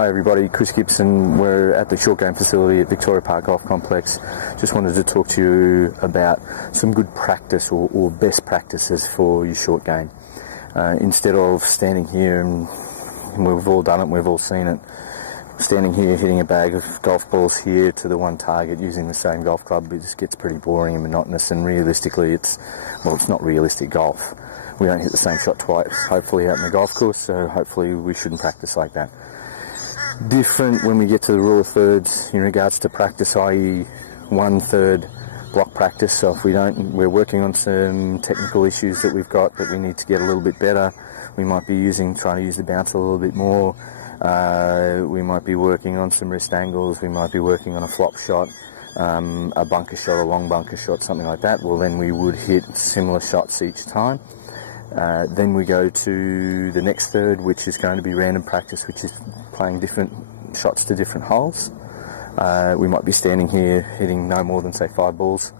Hi everybody, Chris Gibson. We're at the short game facility at Victoria Park Golf Complex. Just wanted to talk to you about some good practice or best practices for your short game. Instead of standing here, and we've all done it, we've all seen it, standing here hitting a bag of golf balls here to the one target using the same golf club, it just gets pretty boring and monotonous, and realistically it's not realistic golf. We don't hit the same shot twice, hopefully, out in the golf course, so hopefully we shouldn't practice like that. Different when we get to the rule of thirds in regards to practice, i.e. 1/3 block practice. So if we're working on some technical issues that we've got that we need to get a little bit better. We might be trying to use the bounce a little bit more. We might be working on some wrist angles. We might be working on a flop shot, a bunker shot, a long bunker shot, something like that. Well, then we would hit similar shots each time. Then we go to the next third, which is going to be random practice, which is playing different shots to different holes. We might be standing here hitting no more than, say, 5 balls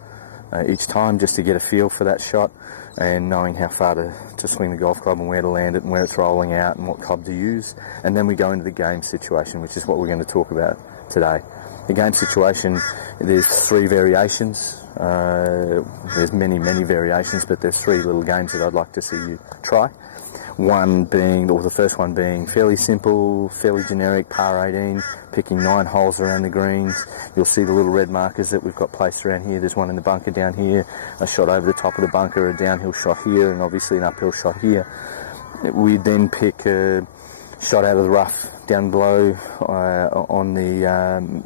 each time, just to get a feel for that shot and knowing how far to swing the golf club and where to land it and where it's rolling out and what club to use. And then we go into the game situation, which is what we're going to talk about today. The game situation, there's 3 variations. There's many variations, but there's 3 little games that I'd like to see you try. The first one being fairly simple, fairly generic, par 18, picking 9 holes around the greens. You'll see the little red markers that we've got placed around here. There's one in the bunker down here, a shot over the top of the bunker, a downhill shot here, and obviously an uphill shot here. We then pick a shot out of the rough down below on the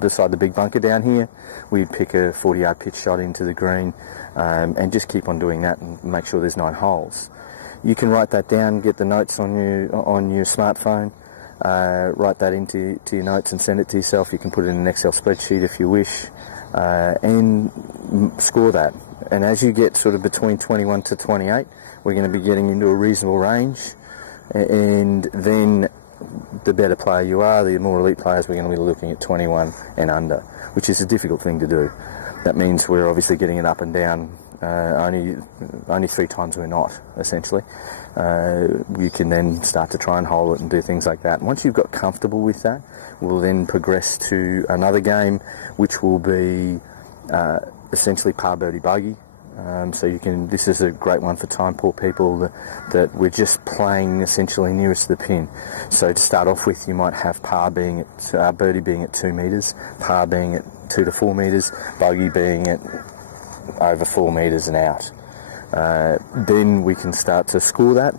beside the big bunker down here. We pick a 40-yard pitch shot into the green, and just keep on doing that and make sure there's 9 holes. You can write that down, get the notes on your smartphone, write that into your notes and send it to yourself. You can put it in an Excel spreadsheet if you wish, and score that. And as you get sort of between 21 to 28, we're going to be getting into a reasonable range, and then the better player you are, the more elite players, we're going to be looking at 21 and under, which is a difficult thing to do. That means we're obviously getting it up and down. Only 3 times we're not, essentially. You can then start to try and hole it and do things like that. Once you've got comfortable with that, we'll then progress to another game, which will be essentially par birdie bogey. This is a great one for time poor people that we're just playing essentially nearest to the pin. So to start off with, you might have birdie being at 2 metres, par being at 2 to 4 metres, bogey being at over 4 metres and out. Then we can start to score that,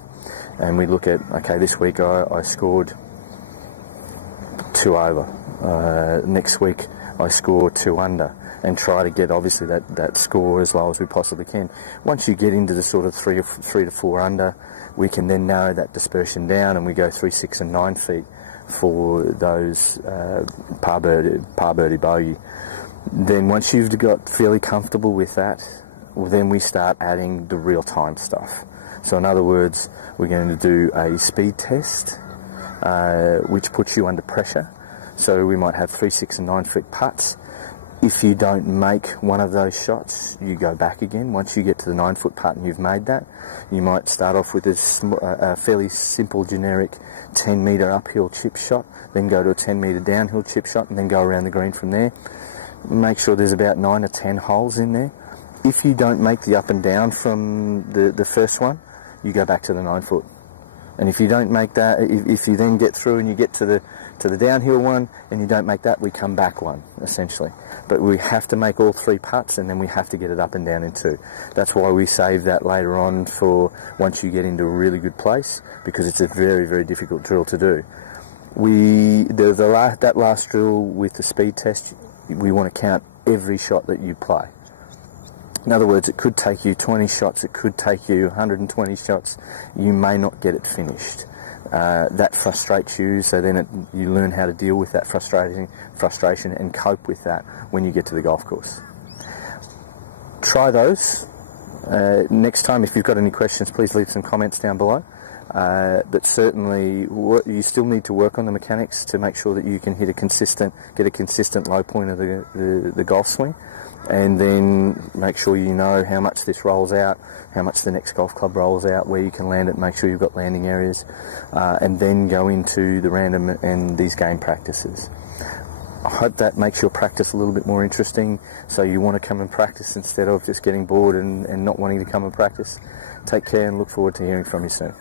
and we look at, okay, this week I scored 2 over. Next week I scored 2 under, and try to get obviously that score as low as we possibly can. Once you get into the sort of 3 to 4 under, we can then narrow that dispersion down, and we go 3, 6 and 9 feet for those par birdie bogey. Then once you've got fairly comfortable with that, well, then we start adding the real-time stuff. So in other words, we're going to do a speed test, which puts you under pressure. So we might have 3, 6 and 9 foot putts. If you don't make one of those shots, you go back again. Once you get to the 9 foot putt and you've made that, you might start off with a fairly simple, generic 10 metre uphill chip shot, then go to a 10 metre downhill chip shot, and then go around the green from there. Make sure there's about 9 or 10 holes in there. If you don't make the up and down from the first one, you go back to the 9 foot. And if you don't make that, if you then get through and you get to the downhill one and you don't make that, we come back one, essentially. But we have to make all 3 putts, and then we have to get it up and down in 2. That's why we save that later on for once you get into a really good place, because it's a very, very difficult drill to do. That last drill with the speed test, we want to count every shot that you play. In other words, it could take you 20 shots, it could take you 120 shots, you may not get it finished. That frustrates you, so then you learn how to deal with that frustration and cope with that when you get to the golf course. Try those. Next time, if you've got any questions, please leave some comments down below. But certainly you still need to work on the mechanics to make sure that you can get a consistent low point of the golf swing, and then make sure you know how much this rolls out, how much the next golf club rolls out, where you can land it, make sure you've got landing areas, and then go into the random and these game practices. I hope that makes your practice a little bit more interesting, so you want to come and practice instead of just getting bored and not wanting to come and practice. Take care and look forward to hearing from you soon.